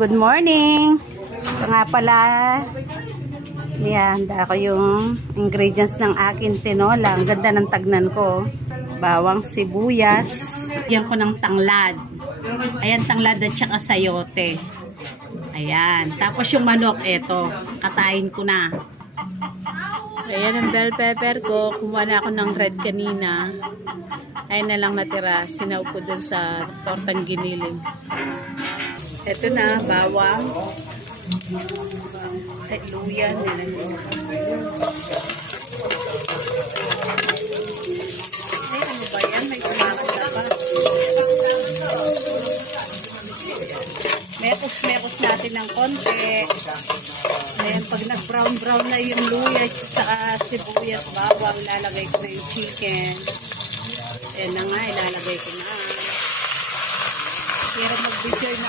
Good morning. Ito nga pala. Yan, ako yung ingredients ng akin tinola. Ang ganda ng tagnan ko. Bawang sibuyas. Yan ko ng tanglad. Ayan, tanglad at saka sayote. Ayan. Tapos yung manok, eto. Katayin ko na. Ayan ang bell pepper ko. Kumuha na ako ng red kanina. Ayun na lang natira. Sinaw ko dun sa tortang giniling. Ito na, bawang. Ay, luya. Ay, ano ba yan? May kumakanta pa. Mekos natin ng konti. Ayan, pag nag-brown na yung luya at sibuyas, bawang, ilalagay ko na yung chicken. Ayan na nga, ilalagay ko na. Pero mag-video na